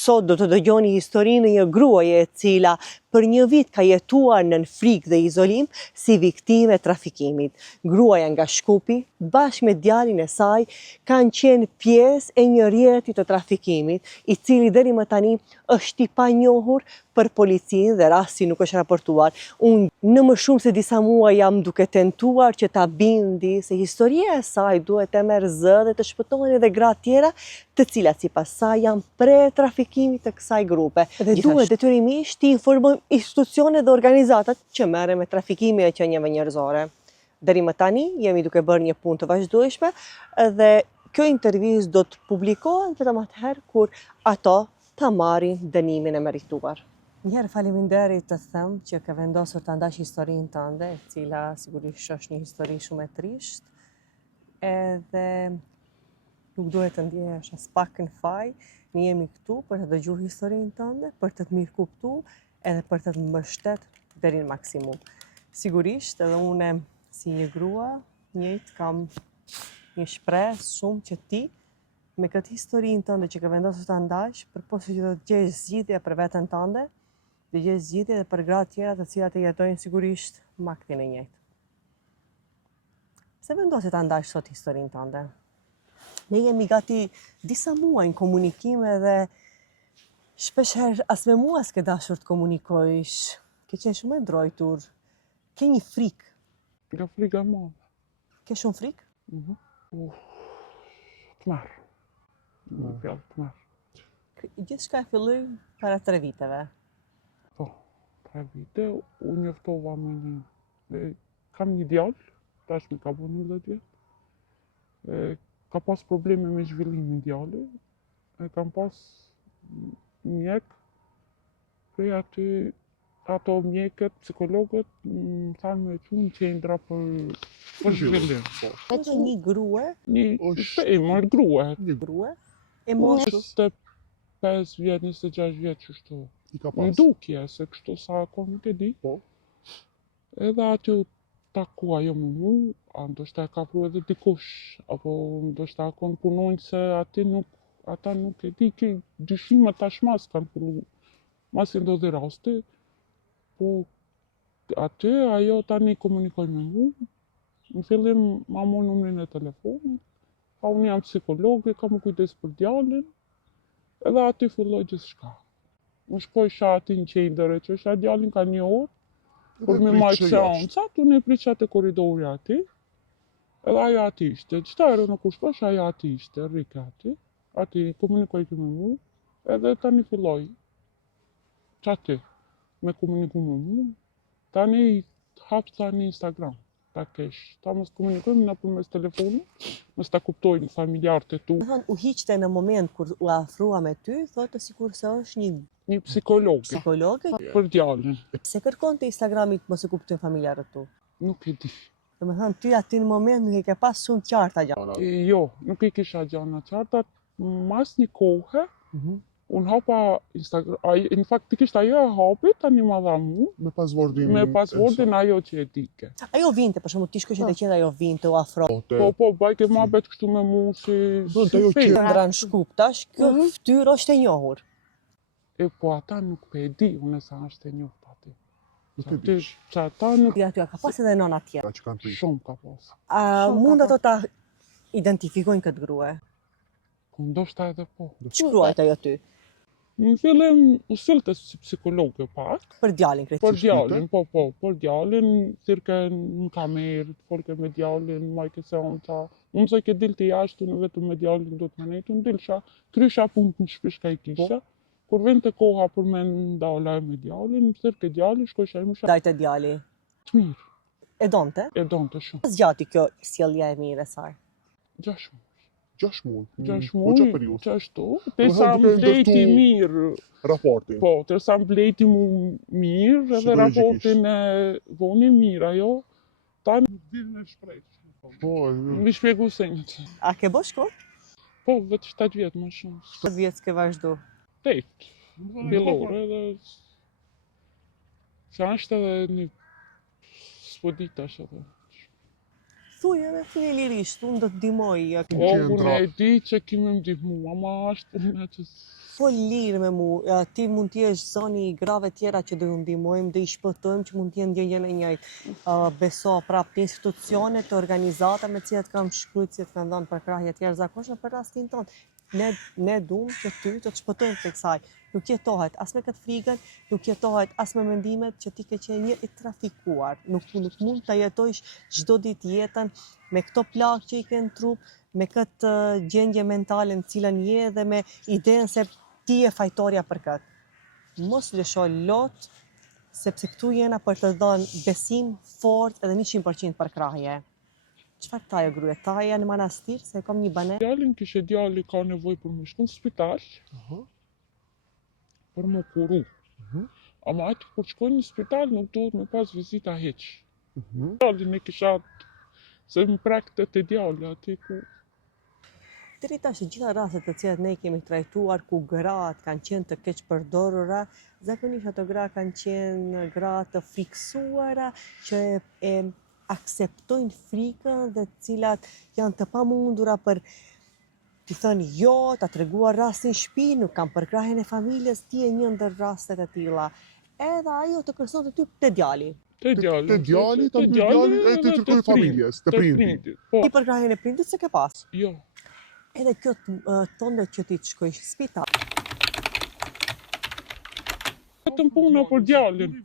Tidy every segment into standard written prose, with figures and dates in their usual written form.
Sot do të dëgjoni historinë e një gruaje e cila për një vit ka jetuar në frikë dhe izolim si viktime e trafikimit. Gruaja nga Shkupi, bashkë me djalin e saj, kanë qenë pjesë e një rrjeti të trafikimit, i cili deri më tani është i panjohur për policinë dhe rasti nuk është raportuar. Unë në më shumë se disa muaj jam duke tentuar që ta bindi se historia e saj duhet të merr zë dhe të shpëtohen edhe gra tjera, të cilat sipas saj janë pre trafikimit të kësaj grupe. Dhe duhet detyrimisht të informojmë institucionet dhe organizatat që merren me trafikimin e qenieve njerëzore. Deri më tani jemi duke bërë një punë të vazhdueshme dhe kjo intervistë do të publikohet vetëm atëherë kur ato ta marrin dënimin e merituar. Njëherë faleminderit të them që ke vendosur ta ndash historinë tënde, e cila sigurisht është një histori shumë e trisht, edhe nuk duhet të ndjehesh as pak në faj. Ne jemi këtu për të dëgjuar historinë tënde, për të mirë kuptuar edhe për të mbështet deri në maksimum. Sigurisht edhe une si një grua, njëjtë kam një shpresë shumë që ti me këtë historinë tënde që ke vendosur ta ndash, përposhtë që do të gjesh zgjidhje për veten tënde, të gjesh zgjidhje edhe për gratë tjera të cilat e jetojnë sigurisht maktin e njëjtë. Pse vendose ta ndash sot historinë tënde? Ne jemi gati disa muaj në komunikime dhe shpeshherë as me mua s'ke dashur të komunikojsh. Ke qenë shumë e drojtur. Ke një frikë. Nga frika e madhe. Ke shumë frikë? Të merr. Në fjalë të merr. Gjithçka e filloi para 3 viteve. Po, 3 vite u njoftova me një. Kam një djalë, tashmë ka bërë 11 vjet. Ka pas probleme me zhvillimin djali. Kam pas mjek, prej aty ato mjekët, psikologët, më thanë me qunë qendra për zhvillim. Vetë një grue? Një femër grue. Një grue? E moshës? 25 vjet, 26 vjet kështu. Në dukje, se kështu sa kohë nuk e di. Edhe aty u takua jo me mu, a ndoshta e ka pru edhe dikush, apo ndoshta akon punojnë se ata nuk e di, ki dyshimet tashmas kanë fillu, mas i ndodhi rasti, po aty ajo tani komunikoj me mu, në fillim ma mu numrin e telefonit, pa unë jam psikologe, kam u kujdes për djalin, edhe aty filloj gjithçka. Unë shkojsha aty në qendër, që është djalin ka 1 orë, kur me majtë seancat, unë e priqa te koridori aty, edhe ajo aty ishte. Çdo herë në kur shkosh, ajo aty ishte, rrike aty komunikoj me mu, edhe tani filloj. Qaty, me komuniku me mu, tani hap tani Instagram, ta kesh. Ta mos komunikojmë në përmes telefonit, mos ta kuptojnë familjarët e tu. Me thonë, u hiqte në moment kur u afrua me ty, thotë sikur se është një psikologe. Psikologe? Për djalin. Se kërkon të Instagramit mos e kuptojnë familjarët tu? Nuk e di. Do me thonë, ty aty në moment nuk i ke pas shumë qarta gjana? Jo, nuk i kisha gjana qarta. Mas një kohë, unë hapa Instagram, në faktikisht ajo e hapi, tani ma dha mu. Me pasvordin ajo që e dike. Ajo vinte, për shumë ti shkojshe të qenë ajo vinte, u afro. Po, bajke ma bet kështu me mu si Qendra në Shkup, tash, kjo fytyrë është e njohur. Po ata nuk pe e di, unë sa është e njohur aty. Që ata nuk... Aty ka pas edhe nona tjera. Shumë ka pas. Mund ato ta identifikojnë këtë grue? Po ndoshta edhe po. Që gruajt ajo ty? Në fillim u silte si psikologe pak. Për djalin kretisht? Për djalin, po, për djalin, thirke në kamerë, folke me djalin, majke seanca. Unë se ke dilti jashtu në vetëm me djalin do të menetu, në dilsha, krysha punë në shpishka i kisha. Kur vend të koha për me ndalaj me djalin, më thirke djalin, shkojsha i më shak. Dajte djali? Të mirë. E donte? E donte shumë. Zgjati kjo sjellja e mirë e saj? 6 muaj. 6 muaj. 6 muaj, qashtu, tërsa mblejti mirë raportin. Po, tërsa mblejti mu mirë edhe raportin e voni mirë, ajo, ta nuk din me shprejtë. Po, mi shpjegu se një të. A ke bo shkollë? Po, vetë 7 vjetë më shumë. 7 vjetë s'ke vazhdu? 8, fillore edhe... Sa është edhe një spoditash edhe. Thuj lirisht, unë do të dimoj. Po, unë e di që kime më ndihmu, ama është punë që fol lirë me mu, ti mund t'jesh zoni i grave tjera që do ju ndihmojmë, do i shpëtojmë që mund t'jenë ndjenjën e njëjtë. Beso prap institucione të organizata me cilat kam shkruajtur, cilat kanë dhënë përkrahje të jashtëzakonshme për rastin tonë. Ne duam që ty të të shpëtojmë tek kësaj. Nuk jetohet as me këtë frikën, nuk jetohet as me mendimet që ti ke qenë një i trafikuar. Nuk mund ta jetojsh çdo ditë jetën me këto plagë që i ke në trup, me këtë gjendje mentale në cilën je dhe me idenë se ti je fajtorja për këtë. Mos lësho lot, sepse këtu jena për të dhënë besim fort edhe 100% përkrahje. Çfarë taje gruaja? Taja në manastir, se kam një bane. Djalin kishe djali ka nevojë për me shku në spital, për më kuru. Ama atë kur shkojnë në spital nuk duhet me pas vizita heq. Djalin e kisha se më prekte të djali aty ku. Deri tash gjitha rastet të cilat ne kemi trajtuar ku gratë kanë qenë të keq përdorura, zakonisht ato gra kanë qenë gra të fiksuara që e akseptojnë frikën dhe të cilat janë të pamundura për t'i thënë jo, ta treguar rastin shtëpi, nuk kam përkrahjen e familjes, ti je një ndër rastet e tilla. Edhe ajo të kërconte ty te djali. Te djali Te djali e të kërkoj familjes, të prindit. Po, Ti përkrahjen e prindit se ke pas. jo. Edhe kjo tonde që ti të shkojsh në spital. Vetëm puna për djalin.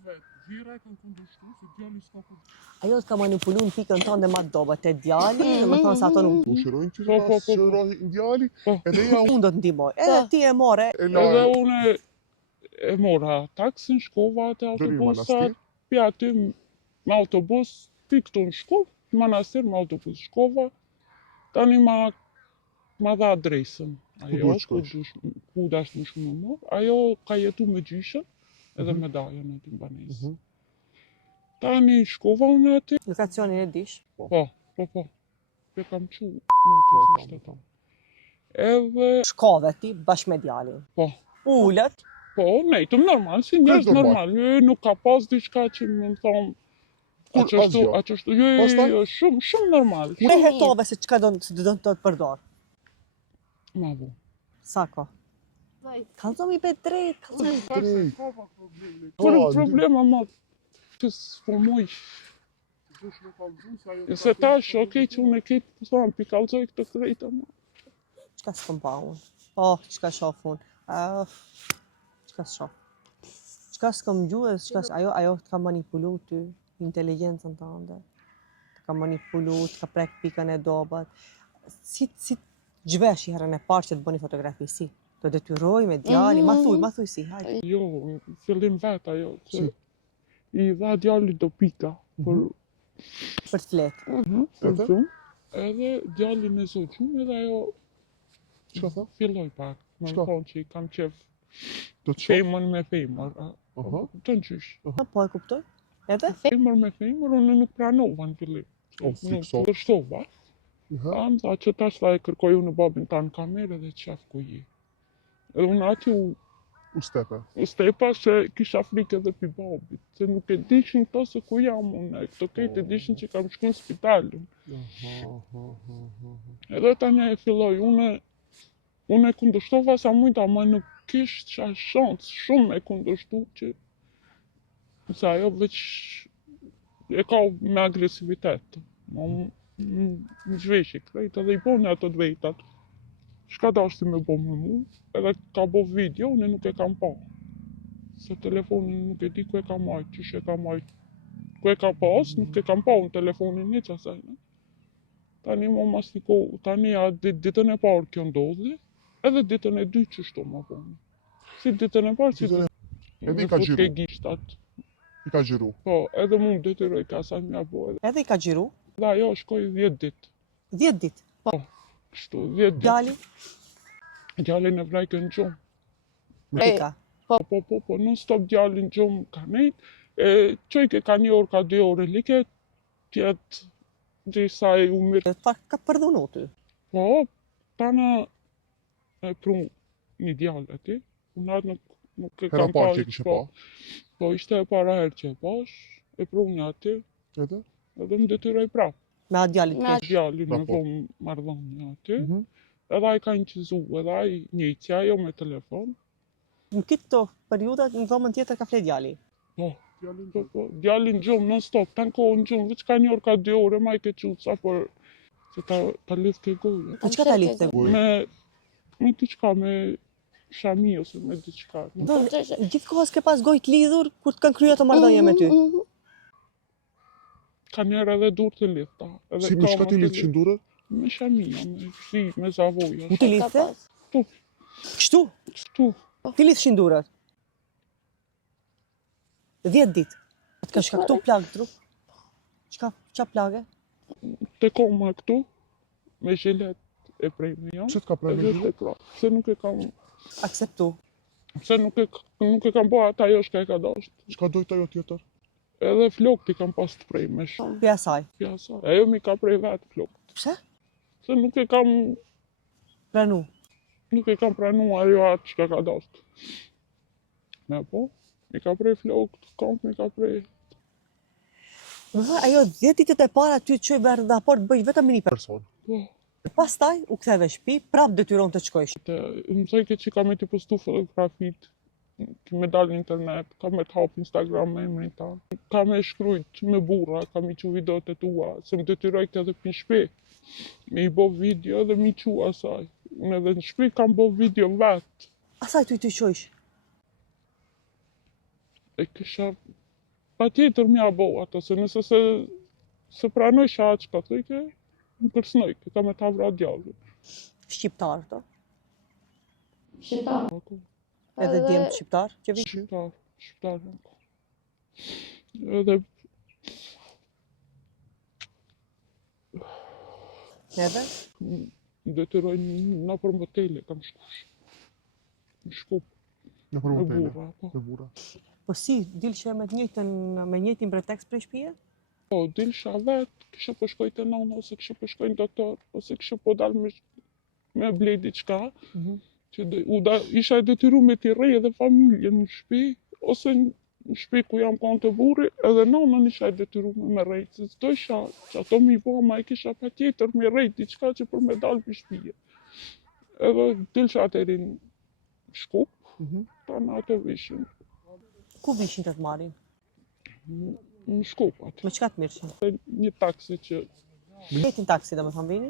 Ajo të ka manipulu në pikën tonë dhe ma doba te djali, dhe më thonë se ato nuk U shërojnë që Po, po, po. shërohin djali, edhe ja unë do të ndihmoj. Edhe ti e more. e Edhe la une e mora taksin, shkova te deri në autobusat, manastir. pi aty me autobus, pi këtu në shkov, në manastir me autobus shkova, tani ma dha adresën. Ajo, duhet shkosh? ku dash më shumë më mor, ajo ka jetu me gjyshen, edhe me dajen aty në banesë. Tani shkova unë aty, Lokacionin e dish. po. Pe kam qu, motës në shtetan. Edhe, Shkove ti bashkë me djalin. po. Ulet. Po, nejtëm normal, si njerëz Krejt normal. normal. Nuk ka pas diçka që më thonë, Kur asgjë. aqështu, jo, shumë normal. Me hetove se çka do të të përdor. Ma vo. Sa ko? Kallëzomi pe drejt, kallëzomi. drejt. Për Po, problema ma, që s'formoj. Se tash, okej që unë e ketë, po thonë, pi kallëzoj këtë krejta ma. Çka s'kom pa unë? Oh, çka shoh unë? Çka shoh? Çka s'kom gjuhë, ajo të ka manipulu ty, inteligjencën tënde. Të ka manipulu, të ka prek pikën e dobat. Si zhvesh herën e parë që të bëni fotografi, si? Të detyroj me djali, ma thuj si, hajde. Jo, në fillim vet ajo, që Si? i dha djali do pika, për Për të fletë. Edhe? zoom, edhe djali në zogjum, edhe ajo Çka tha? filloj pak. Më Çka? thonë që i kam qef Do të shoh. femër me femër. Aha. Të në qysh. Po e kuptoj? Edhe? Femër me femër, unë nuk pranova në fillim. O, Nuk fikso. dërshtova. Aha. Am tha që tash tha e kërkoj unë babin ta në kamerë dhe qef ku je. Edhe unë ati U stepe. u stepa se kisha frikë edhe pi babit. Se nuk e dishin këto se ku jam unë. Këto kejt e dishin që kam shku në spitalin. Edhe tani e filloj, unë e kundështova sa mujta, ama nuk kisha shansë shumë me kundështu që se ajo veç e ka me agresivitet. Më zhveshi krejt edhe i bone ato të vejtat. Shka dashti me bo me mu, edhe ka bo video, unë nuk e kam pa. Se telefonin nuk e di ku e ka majt, qysh e ka majt. Ku e ka pas, nuk e kam pa unë telefonin një qasajnë. Tani më mastiko, tani a ditën e parë kjo ndodhi, edhe ditën e dytë qështu më boni. Si ditën e parë, si Ditën ditën Edhe i ka gjiru. ke gishtat. I ka gjiru. Po, edhe mu detyroj ka sa mja bo edhe. Edhe i ka gjiru. Dhe ajo shkoj 10 ditë. 10 ditë. Kështu, 10 ditë. Djali, Djalin e vrajke në gjumë. pika. Po, non stop djalin gjumë ka nejt. Qojke ka 1 orë, ka 2 orë, like tjetë drisa e u mirë. Ka përdhunu ty. Po, tana e pru një djallë aty. Unë atë nuk e Hera kam parë që e kishe pa. Po, ishte e para herë që e pash, e pru një aty, Edhe? edhe më detyroj prapë. Me atë djalit keq. Djallin me Po. vonë marrëdhënie aty. Mhm. Edhe ai ka incizu, edhe ai njëjtja jo me telefon, Në këtë periuda, në dhomën tjetër ka flet djali. Po, djalin gjumë non stop, ta në kohën gjumë, veç ka 1 orë, ka 2 orë, ma i ke quca, por se ta lidh ke goja. Po çka ta lidhte? Me diçka, me shami ose me diçka. Gjithkohës ke pas gojë të lidhur kur të kanë kryer ato marrëdhënie me ty. Ka njerë edhe dur të lidhta. Si me çka ti lidh shindurët? Me shamia, me shi, me zavoja. Ku ti lidhte? Tu, Kështu? kështu. Ti lidh shindurët. 10 ditë. Të ka shkaktu plagë trup? Qa plagë? Te koma këtu, me zhelet e prejme jam. Pse t'ka prejme edhe te krah. Se nuk e kam, Akseptu. se nuk e kam bo ata jo shka e ka dasht. Çka dojt ajo tjetër? Edhe flok ti kam pas të prejmesh. Për asaj. Pjasa. Ajo mi ka prej vetë flok. Pse? Se nuk e kam, Pranu. nuk e kam pranuar jo atë shka ka dasht. Me po, mi ka prej flok, kom, mi ka prej. Më tha, ajo 10 ditët e para ty të çoj bërë raport bëj vetëm me një person. Po, Pastaj u ktheve në shtëpi, prap detyron të shkojsh. më thëj që ka me t'i postu fotografit, me dal në internet, ka me t'hap Instagram me emrin ta, ka me shkrujt me burra, ka me që videot e tua, se më detyroj këtë edhe për shpe, me i bo video dhe mi që asaj. Unë edhe në shpe kam bo video vetë, Asaj ty të qojsh. e kisha pa tjetër mja bo ato, se nëse se pranoj shahat që ka thujke, më kërsnoj, ka me ta vra djallë. Shqiptar to. Shqiptar. Edhe djemë shqiptar që vi. Shqiptar. Edhe Edhe? detyroj në për motele, kam shkush. Në Shkup, Në për me motele. burra, po. Me burra. Po si, dilshe me njëjtin pretekst prej shtëpie? Po, dilsha vetë, kisha po shkoj të nona, ose kisha po shkoj në doktor, ose kisha po dal me blej diçka, që isha e detyru me t'i rej edhe familjen në shpi, ose në shpi ku jam kanë të burri, edhe nonën isha e detyru me rej, se s'do isha, që ato mi bo, ma i kisha pa tjetër me rej diçka që për me dal për shpije. Edhe dilsha atëri në Shkup, ta në ato vishin, Ku vishin të të marin? në Shkup atë. Me qka të mirshin? Një taksi që Jetin taksi dhe me thonë vini?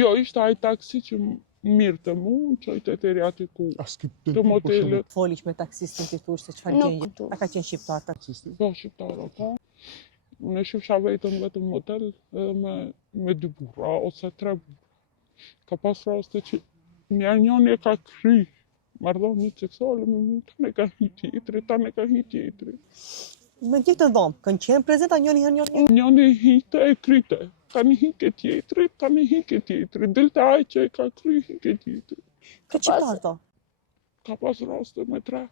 jo, ishte ai taksi që mirë të mu, qojtë e teri aty ku A s'ki të motele, Folish me taksistin të thush se çfarë Nuk gjengje. du. A ka qenë shqiptar ta? taksisti? po shqiptara, po. Në shifsha vetëm motel edhe me 2 burra ose 3 burra. Ka pas raste që njëri e ka kry marrëdhënie seksuale me mu, tani ka hi tjetri, tani ka hi tjetri. Me gjithë të dhomë, kanë qenë prezenta njëri herë njëri? Njëri hite e kryte, tani hike tjetri, tani hike tjetri, dilte ai që e ka kry hike tjetri. Këtë shqiptar to? Ka pas raste me 3.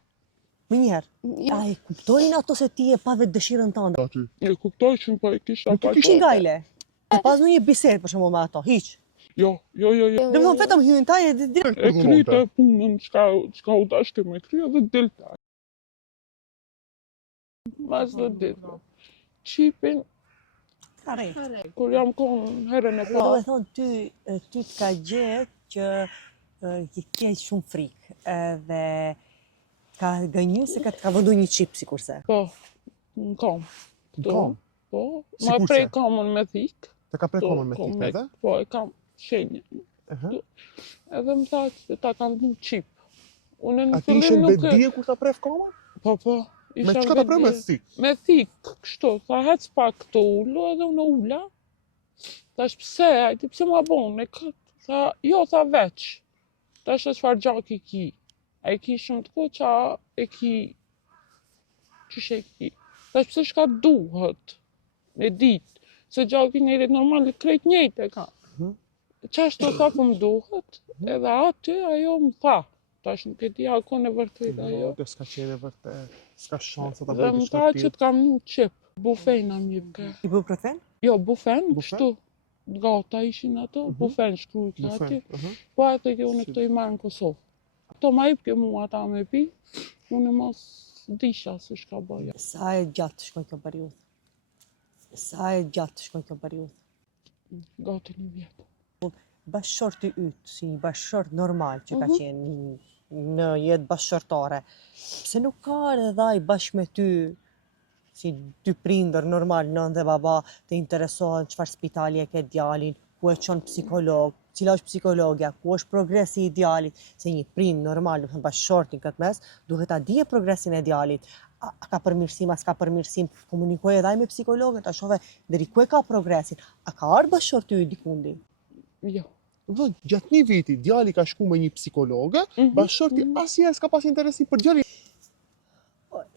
Me njëherë. A e kuptojnë ato se ti e pa vetë dëshirën tënde? Aty. E kuptojshin, po e kisha pa Kishin gajle? E pas në një bisedë për shembull me ato, hiç. Jo. Dhe më thonë vetëm hyn taj e direkt. E kryte punën çka u dashke me kry edhe dilte. Mas dhe ditë. Qipin, Kare. kur jam konë herën e Do parë, e thonë ty të ka gjetë që ti ke shumë frikë edhe ka gënyu se ka vëndu një qip sikurse. po, në kom. Në kom? Po, Si ma kurse? prej komën me thikë. Të ka prej komën me thikë edhe? Po, e kam shenjë. Aha. Edhe më tha që ta kanë dhu qip. Unë në A ti ishe fillim në nuk e... vetdije kur ta pref komën? Po. Me isha çka ta pref me vetdije. thikë? Me thikë, kështu, tha hec pak këtu ullu edhe unë ula. Tash pse, ajti pse ma bon, e këtë, tha, jo, tha veç. Tash e çfarë gjak i ki. A i ki shumë të koqa, e ki, qysh e ki. Tash pse shka duhet, me ditë, se gjak i njerit normal, krejt njejt e ka. Qashtu tha po më duhet, edhe aty ajo më tha. Tash nuk e di a kon e vërtet ajo. Dhe s'ka qenë e vërtet, s'ka shansa ta Dhe bëjë më diçka tha të që tillë. të kam një qip, bufejna më ka. I bu prefen? Jo, bufen, Bufen? kështu. Gata ishin ato, bufen shkruj ka Bufen, aty. aha. Po atë që unë këto i marrë në Kosovë. Këto ma ip ke mua ata me pi, unë mos disha se shka bëja. Sa e gjatë shkojnë kjo periudhë? Sa e gjatë shkojnë kjo periudhë? Gati 1 vjetë. Bashkëshorti yt, si një bashkëshort normal që ka qenë në jetë bashkëshortare, pse nuk ka edhe ai bashkë me ty, si dy prindër normal, nën dhe baba, të interesohen çfarë spitali e ke djalin, ku e çon psikolog, cila është psikologja, ku është progresi i djalit, se një prind normal, do të thënë bashkëshorti në këtë mes, duhet ta dije progresin e djalit. A ka përmirësim, a s'ka përmirësim, komunikoj edhe ai me psikologën, ta shohë deri ku e ka progresin. A ka ardhur bashkëshorti yt dikundi? Jo. Dhe gjatë një viti, djali ka shku me një psikologe, bashkëshorti asnjëherë s'ka pas interesi për djalin.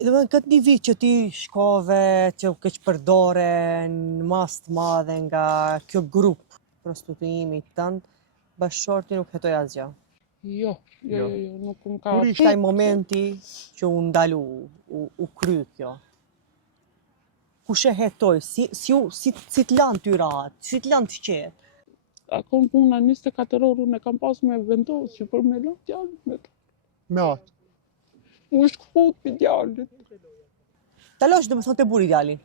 Domethënë këtë një vit që ti shkove, që keq përdore në mas të madhe nga kjo grup prostituimit tënd, bashkëshorti nuk hetoi asgjë. Jo, nuk më ka... Kur Ishte ai momenti që u ndalu, u kry kjo. Kush e hetoi, si të lanë ty rahat, si të lanë të qetë. Akon puna 24 orë unë e kam pas me vendosë që për me lënë djalit Me atë. u shkëput për djalit. Ta losh domethënë te buri djalin.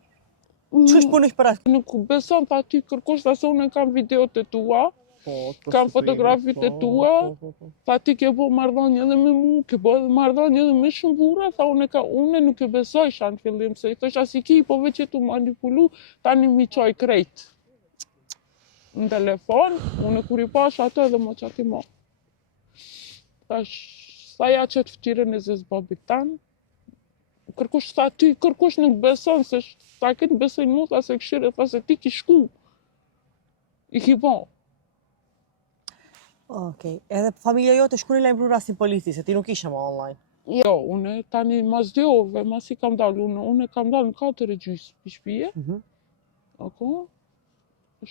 Ç'është punësh për atë? Nuk beson të aty kërkosh ta se unë kam videot e tua, kam fotografit e tua, tha ti ke bo marrëdhënie edhe me mu, ke bo edhe marrëdhënie edhe me shumë burra, tha unë nuk e besojsha në fillim, se i thosha si ki, po veç e tu manipulu, tani mi qoj krejt. Në telefon, unë kur i pash ato edhe më qati mo. Thash, sa ja qëtë ftyrën e zez babit tanë, kërkush sa ty, kërkush nuk beson, se ta këtë besojnë mu, tha se këshire, tha se ti ki shku. I ki bo. Okej, edhe familja jote shkoni lajmëru rastin polici, se ti nuk ishe më online. Jo, unë tani mas 2 orëve, mas i kam dalë, unë kam dalë në 4:30 për shpije. Ako,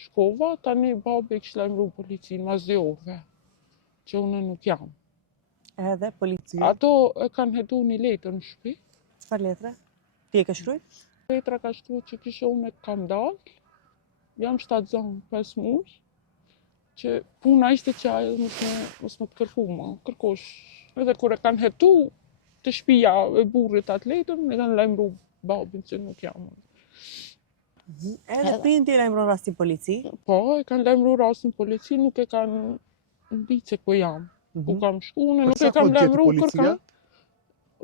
shkova, tani babi kështë lajmëru policinë mas 2 orëve, që unë nuk jam. Edhe policia. Ato e kanë hetu një letër në shtëpi. Çfarë letre? Ti e ke shkruajt? Letra ka shkruar që kishe unë kam dalë, jam shtatzon 5 muaj, që puna ishte që ajo mos më të kërku ma, kërkosh. Edhe kur e kanë hetu të shtëpia e burrit atë letër, e kanë lajmëru babin që nuk jam. Edhe prindi e lajmëron rastin polici. Po, e kanë lajmëru rastin polici, nuk e kanë mbitë se ku jam. Ku kam shku, unë nuk e kam lajmëru kërkan.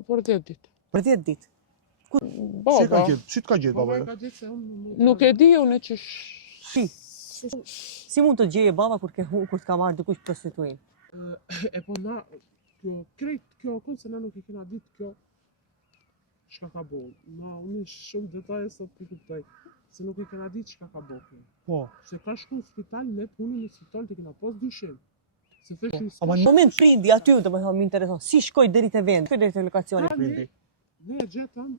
Për 10 ditë. Për 10 ditë. Baba, Si të ka gjetë baba? nuk e di unë që Si mund të gjeje baba kur të ka marrë dikush prostituim? E po na, kjo konë se na nuk i kena ditë kjo çka ka bo. Na, unë shumë detaje sot të kuptoj, se nuk i kena ditë çka ka bo kjo. Po. Se ka shku në spital, ne punën në spital të kena pas dyshim. Se thëshin Ama Në moment prindi aty, domethënë më intereson, si shkoj deri te vendi, shkoj deri te lokacioni prindi. Ne e gjetëm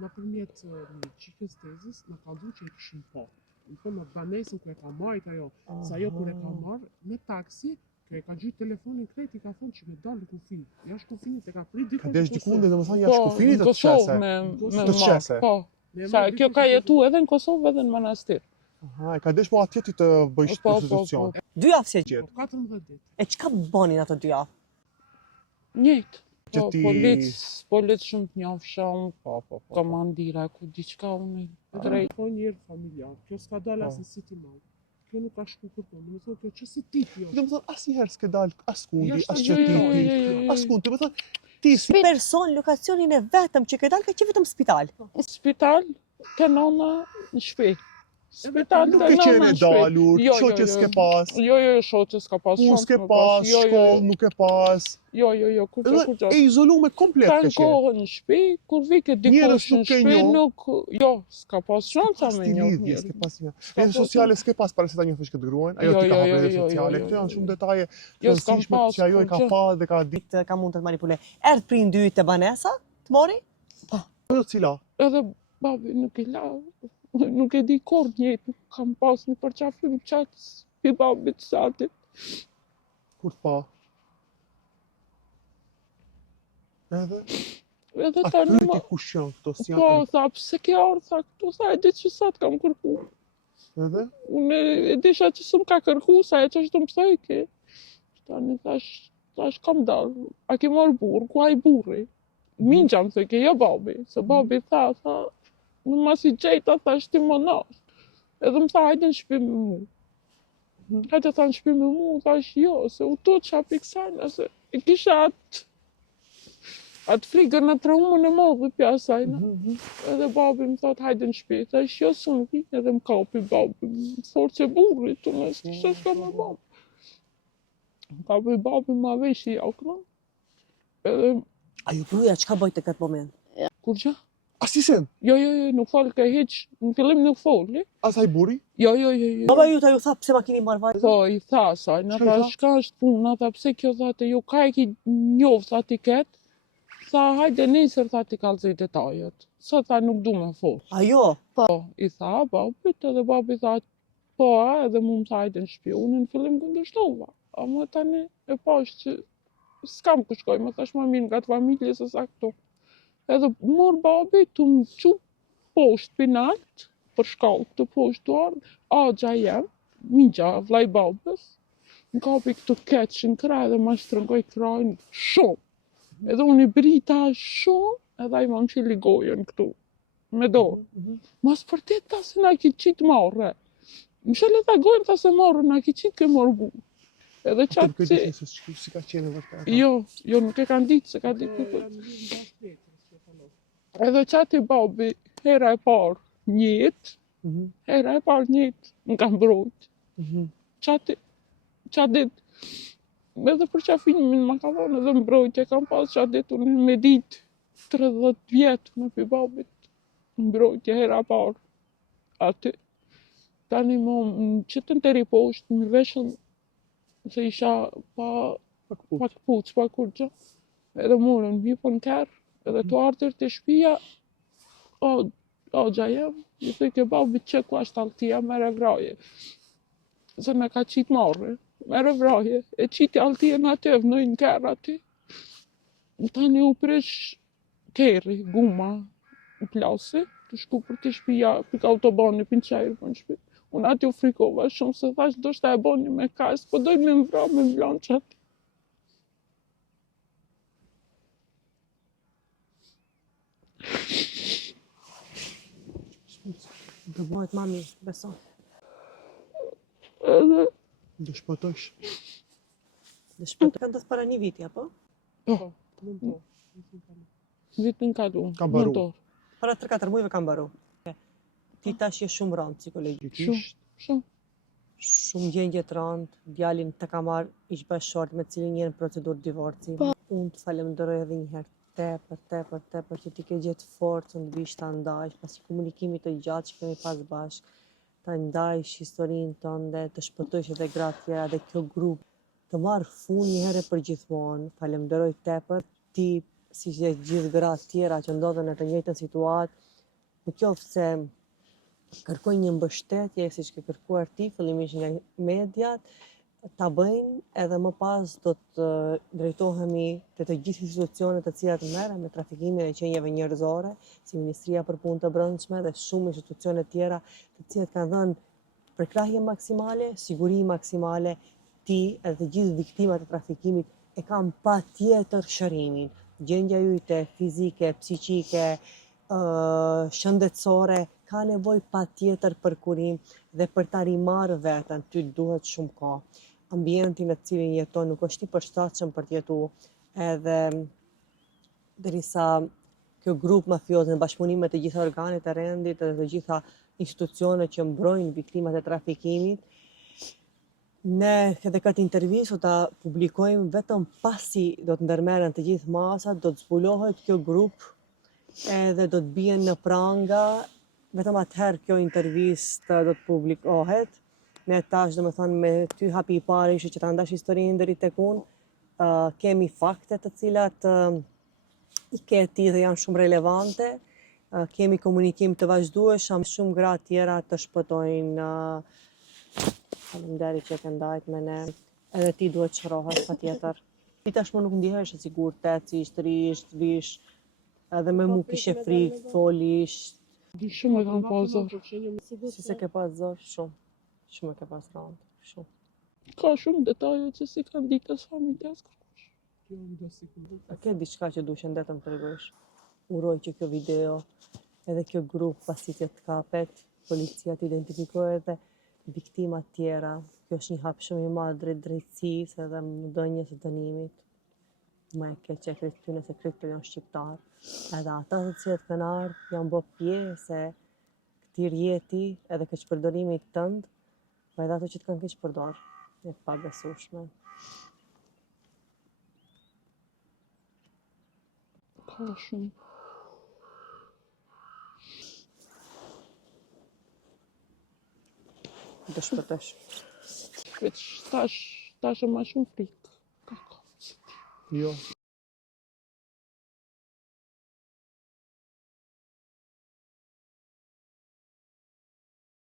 nëpërmjet një qikës tezës, në ka du që e kishim po. Në thonë në banesën ku e ka marrit ajo, sa ajo kur e ka marrë, me taksi, kjo e ka gjytë telefonin krejt, i ka thonë që me dalë kufinë. Jashtë kufinit e ka prit dikon Ka desh dikunde, Kosovë. domethënë jashtë kufinit të të qese. me Të qese. Po, Me sa marrë kjo dy ka kufinë. jetu edhe në Kosovë edhe në Manastir. Aha, e ka desh mo atje ti të bëjsh Po, prostitucion. 2 javë se Gjetë. 14 ditë. E çka bënin ato 2 javë? Njëjtë. Që Po, ti- polic shumë të njofshëm, Po. komandira, ku diçka unë drejt. Po njërë familjar, kjo s'ka dalë asë në siti malë. Kjo nuk ka shku kërkon, dhe me thonë kjo që si tip jo. Domethënë asnjëherë s'ke dalë as kundi, Jashtë as jo, jo, qëtiti, as kundi. Domethënë ti si Person lokacionin e vetëm që ke dalë ka qenë vetëm spital. Spital, ke nona në shtëpi. Spital, nuk ke ke nona qenë në e shtëpi. dalur, Jo, shoqe jo, s'ke jo. pas, Jo, shoqe s'ka pas. punë shumë s'ke s'ka pas, Jo, shkollë nuk e pas. kur Edhe gjatë. e izolume komplet Ka ke në qenë. kohën në shtëpi, kur vike Njerëz dikush në nuk ke shtëpi, njoh. nuk... Jo, s'ka pas shansa Pas me ti njoh lidhje, njëri. s'ke pas një. S'ka Rrjetet pas sociale s'ke pas para se ta njohësh këtë gruan. Ajo Jo, ti ka jo, hapur jo, rrjetet jo, sociale. jo, Këto janë jo. shumë detaje Jo, s'kam rëndësishme pas, që ajo e ka po, pa dhe ka ditë. Ka mund të manipuloj. Erdh prindi yt te banesa, të mori? Ajo cila? Edhe babi nuk i la, nuk e di kur njëtë, nuk kam pas një përqafim qatë pi babit satit. Kur të pa? Edhe Edhe a tani pyti ma... kush janë këto si Po, janë? tha, pse ke ardhë, tha, këtu, tha, e di që sa të kam kërku. Edhe Unë e disha që s'm ka kërku, sa e që është të mësoj ke. Tani thash kam dalë, a ke marrë burë, ku a i burri? Minqa më thëke, jo babi, se babi tha, në mas i gjejta, thash ti më nash. Edhe më tha, hajde në shtëpi me mu. Hajde tha në shtëpi me mu, thash jo, se u to qa piksajnë, se e kisha atë frikën në traumën e madhe për asajna. Edhe babi më thot hajde në shtëpi. Thash jo s'unë vi, edhe më kapi babi. Më forcë e burrit, unë s'kisha s'ka me babi. Më kapi babi ma vesh i jakna. Edhe Ajo gruaja çka bëj te këtë moment? kur që? Asisen, Jo, nuk fol ka hiç, në fillim nuk foli. asaj buri, Jo. Baba ju ju tha pse ma keni marrë vaj? Tho, i tha asaj, në Çka i tha, tha? shka është puna, tha, pse kjo thate, ju ka e ki njovë, tha ti ketë, tha, hajde nesër, tha ti kalzej detajet. Sa tha, nuk du me fol. Ajo, Po, i tha babit, edhe babi tha, po, edhe mu më tha, hajde në shtëpi. Unë në fillim kundërshtova, a më tani e pash që s'kam ku shkoj, më thash ma mirë nga të familje se sa këto. Edhe mor babi të më qup poshtë pinalt, për shkallë të poshtuar, agja jem, migja, vlaj babës, më kapi këtu keqin kraj dhe ma shtrëngoj krajnë shumë. Edhe unë i brita shumë, edhe i ma më qili gojen këtu, me dorë. Mas për te ta se na ki qitë marre. Më shële ta gojen ta se marre, na ki qitë ke marrë bu. Edhe të qatë më që... këtë se si ka qenë e vërtet. Jo, nuk e kanë ditë se ka ditë këtë. Edhe qatë i babi, hera e parë njët, hera e parë njët, më kam mbrojt. Qatë ditë, edhe për qafimin më ka thonë edhe mbrojtje, kam pas qatë ditë unë me ditë 30 vjetë me pi babit. Mbrojtje hera parë aty. Tani më qëtën të riposhtë, më veshën se isha pa këpuc, pa kur gjë. Edhe morën, hipën kërë, edhe të ardhër të shpia, o gjajem, i thë ke babit që ku ashtë altia, mere vraje. Se me ka qitë marrë, mere vraje, e qitë altije në aty, vënojnë kërë aty. Tani u prish keri, guma, në plasi, të shku për të shpia, për autobani, për në qajrë për në shpi. Unë aty u frikova shumë, se thash, do shta e boni me kajs, po dojnë me më vra, me më vlanë që aty. dëmohet mami, beso. Edhe, Do shpëtojsh. Dhe shpëtë kanë ndodhur para një viti apo? vitin kaluar. Ka mbaru. nëntor. Para 3-4 muajve kam mbaru. Ti tash je shumë rënd psikologjikisht. Shumë. Shumë gjendje të rënd, djalin të ka marrë ish bashkëshort me cilin jenë procedurë divorci. Unë të falenderoj edhe një herë tepër që ti ke gjetë forcën të vish ta ndajsh, pasi komunikimit të gjatë që kemi pas bashkë, ta ndajsh historinë tënde, të shpëtojsh edhe gratë tjera dhe kjo grup të marrë fund një herë për gjithmonë. Falenderoj tepër ti, si që gjithë gratë tjera që ndodhen në të njëjtën situatë, në qoftë se kërkoj një mbështetje, si që ke kërkuar ti, fillimisht nga mediat, ta bëjnë edhe më pas do të drejtohemi te të gjithë institucionet të cilat merren me trafikimin e qenieve njerëzore, si Ministria për Punë të Brendshme dhe shumë institucione tjera, të cilat kanë dhënë përkrahje maksimale, siguri maksimale. Ti edhe të gjithë viktimat e trafikimit e kanë patjetër shërimin. Gjendja jyte fizike, psiqike, shëndetësore, ka nevojë patjetër për kurim dhe për ta rimarrë veten, ty duhet shumë kohë. Ambienti në të cilin jeton nuk është i përshtatshëm për të jetuar, edhe derisa kjo grup mafioz në bashkëpunim me të gjitha organet e rendit dhe të gjitha institucionet që mbrojnë viktimat e trafikimit, ne edhe këtë intervistë do ta publikojmë vetëm pasi do të ndërmerren të gjithë masat, do të zbulohet kjo grup edhe do të bien në pranga, vetëm atëherë kjo intervistë do të publikohet. Ne tash domethënë me ty hapi i parë ishte që ta ndash historinë deri tek unë. Kemi fakte të cilat i ke ti dhe janë shumë relevante. Kemi komunikim të vazhdueshëm, shumë gra tjera të shpëtojnë. Faleminderit që e ke ndajt me ne. Edhe ti duhet çrohesh patjetër. Ti tashmë nuk ndihesh e sigurt, ecish, trisht, vish, edhe me mu kishe frikë, folish. Shumë e kam pasur. Si se ke pas zor, shumë. Shumë e ke pas rënd, shumë. Ka shumë detaje që si kanë ditë as familjas kërkush. A ke diçka që du shëndetëm të regosh? Uroj që kjo video edhe kjo grup pasi që të kapet, policia të identifikojë edhe viktimat tjera. Kjo është një hap shumë i madh drejt drejtësisë edhe më dënjes së dënimit. Ma e keq e kryt ty nëse kryt të janë shqiptar. Edhe ata të cilët kanë ardhur janë bë pjesë e këtij rjeti edhe keq përdorimit tënd, po edhe ato që të kanë keq përdor, e pabesueshme. Ka shumë. Do shpëtosh. Veç tash e ma shumë frikë. Jo.